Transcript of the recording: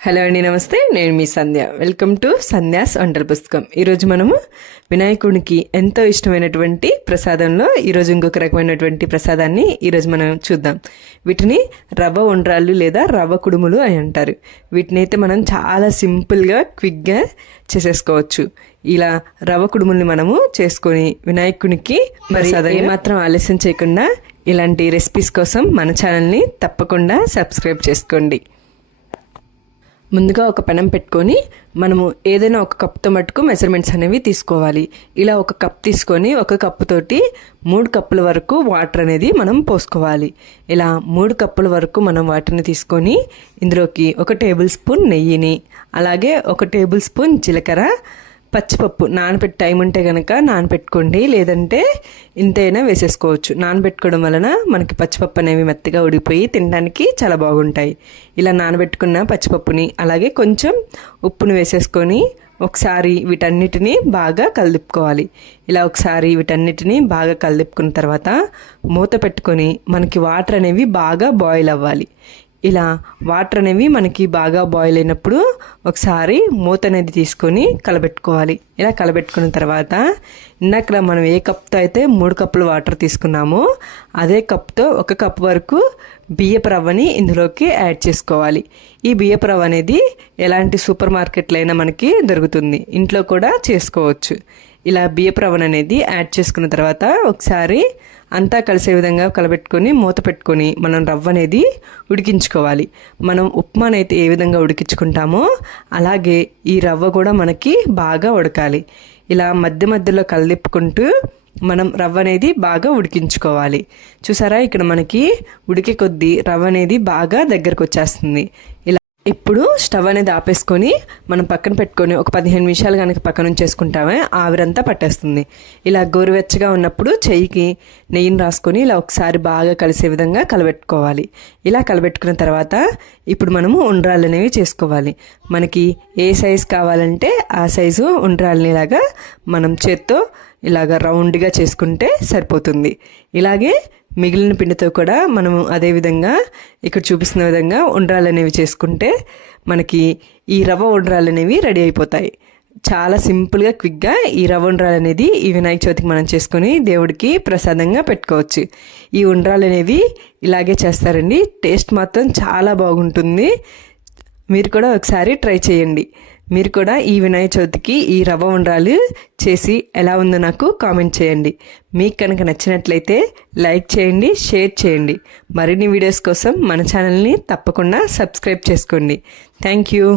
Hello అండి, నమస్తే. నేను మీ సంధ్య. వెల్కమ్ టు సంధ్యాస్ వంటల పుస్తకం. ఈరోజు మనము వినాయకుడికి ఎంతో ఇష్టమైనటువంటి ప్రసాదంలో ఈరోజు ఇంకొక రకమైనటువంటి ప్రసాదాన్ని ఈరోజు మనం చూద్దాం. వీటిని రవ్వ ఉండ్రాళ్ళు లేదా రవ్వ కుడుములు అని అంటారు. వీటిని అయితే మనం చాలా సింపుల్గా క్విక్గా చేసేసుకోవచ్చు. ఇలా రవ్వ కుడుముల్ని మనము చేసుకొని వినాయకునికి మరి ఏమాత్రం ఆలస్యం చేయకుండా ఇలాంటి రెసిపీస్ కోసం మన ఛానల్ని తప్పకుండా సబ్స్క్రైబ్ చేసుకోండి. ముందుగా ఒక పెనం పెట్టుకొని మనము ఏదైనా ఒక కప్తో మటుకు మెజర్మెంట్స్ అనేవి తీసుకోవాలి. ఇలా ఒక కప్ తీసుకొని ఒక కప్పుతోటి 3 కప్పుల వరకు వాటర్ అనేది మనం పోసుకోవాలి. ఇలా 3 కప్పుల వరకు మనం వాటర్ని తీసుకొని ఇందులోకి 1 టేబుల్ స్పూన్ నెయ్యిని, అలాగే 1 టేబుల్ స్పూన్ జీలకర్ర, పచ్చిపప్పు నానబెట్టి టైం ఉంటే కనుక నానబెట్టుకోండి, లేదంటే ఇంతైనా వేసేసుకోవచ్చు. నానబెట్టుకోవడం వలన మనకి పచ్చిపప్పు అనేవి మెత్తగా ఉడికిపోయి తినడానికి చాలా బాగుంటాయి. ఇలా నానబెట్టుకున్న పచ్చిపప్పుని అలాగే కొంచెం ఉప్పుని వేసేసుకొని ఒకసారి వీటన్నిటిని బాగా కలిపుకోవాలి. ఇలా ఒకసారి వీటన్నిటిని బాగా కలిపుకున్న తర్వాత మూత పెట్టుకొని మనకి వాటర్ అనేవి బాగా బాయిల్ అవ్వాలి. ఇలా వాటర్ అనేవి మనకి బాగా బాయిల్ అయినప్పుడు ఒకసారి మూత అనేది తీసుకొని కలబెట్టుకోవాలి. ఇలా కలబెట్టుకున్న తర్వాత ఇందాక మనం ఏ కప్తో అయితే 3 కప్పులు వాటర్ తీసుకున్నామో అదే కప్తో 1 కప్ వరకు బియ్యపు రవ్వని ఇందులోకి యాడ్ చేసుకోవాలి. ఈ బియ్యపు రవ్వ అనేది ఎలాంటి సూపర్ మార్కెట్లో అయినా మనకి దొరుకుతుంది, ఇంట్లో కూడా చేసుకోవచ్చు. ఇలా బియ్యపు రవ్వను అనేది యాడ్ చేసుకున్న తర్వాత ఒకసారి అంతా కలిసే విధంగా కలబెట్టుకొని మూత పెట్టుకొని మనం రవ్వ అనేది ఉడికించుకోవాలి. మనం ఉప్మానైతే ఏ విధంగా ఉడికించుకుంటామో అలాగే ఈ రవ్వ కూడా మనకి బాగా ఉడకాలి. ఇలా మధ్య మధ్యలో కలిపుకుంటూ మనం రవ్వ అనేది బాగా ఉడికించుకోవాలి. చూసారా, ఇక్కడ మనకి ఉడికే కొద్దీ రవ్వ అనేది బాగా దగ్గరకు వచ్చేస్తుంది. ఇలా ఇప్పుడు స్టవ్ అనేది ఆపేసుకొని మనం పక్కన పెట్టుకొని ఒక 15 నిమిషాలు కనుక పక్కన ఉంచేసుకుంటామే ఆవిరంతా పట్టేస్తుంది. ఇలా గోరువెచ్చగా ఉన్నప్పుడు చెయ్యికి నెయ్యిని రాసుకొని ఇలా ఒకసారి బాగా కలిసే విధంగా కలబెట్టుకోవాలి. ఇలా కలబెట్టుకున్న తర్వాత ఇప్పుడు మనము ఉండ్రాళ్ళు అనేవి చేసుకోవాలి. మనకి ఏ సైజు కావాలంటే ఆ సైజు ఉండ్రాళ్ళని ఇలాగా మనం చేత్తో ఇలాగ రౌండ్గా చేసుకుంటే సరిపోతుంది. ఇలాగే మిగిలిన పిండితో కూడా మనము అదేవిధంగా ఇక్కడ చూపిస్తున్న విధంగా ఉండ్రాళ్ళు అనేవి చేసుకుంటే మనకి ఈ రవ్వ ఉండ్రాళ్ళు అనేవి రెడీ అయిపోతాయి. చాలా సింపుల్గా క్విక్గా ఈ రవ్వ ఉండ్రాళ్ళు అనేది ఈ వినాయక చవితికి మనం చేసుకొని దేవుడికి ప్రసాదంగా పెట్టుకోవచ్చు. ఈ ఉండ్రాళ్ళు అనేవి ఇలాగే చేస్తారండి. టేస్ట్ మాత్రం చాలా బాగుంటుంది. మీరు కూడా ఒకసారి ట్రై చేయండి. మీరు కూడా ఈ వినాయక చవితికి ఈ రవ్వ ఉండ్రాళ్ళు చేసి ఎలా ఉందో నాకు కామెంట్ చేయండి. మీకు కనుక నచ్చినట్లయితే లైక్ చేయండి, షేర్ చేయండి. మరిన్ని వీడియోస్ కోసం మన ఛానల్ని తప్పకుండా సబ్స్క్రైబ్ చేసుకోండి. Thank you.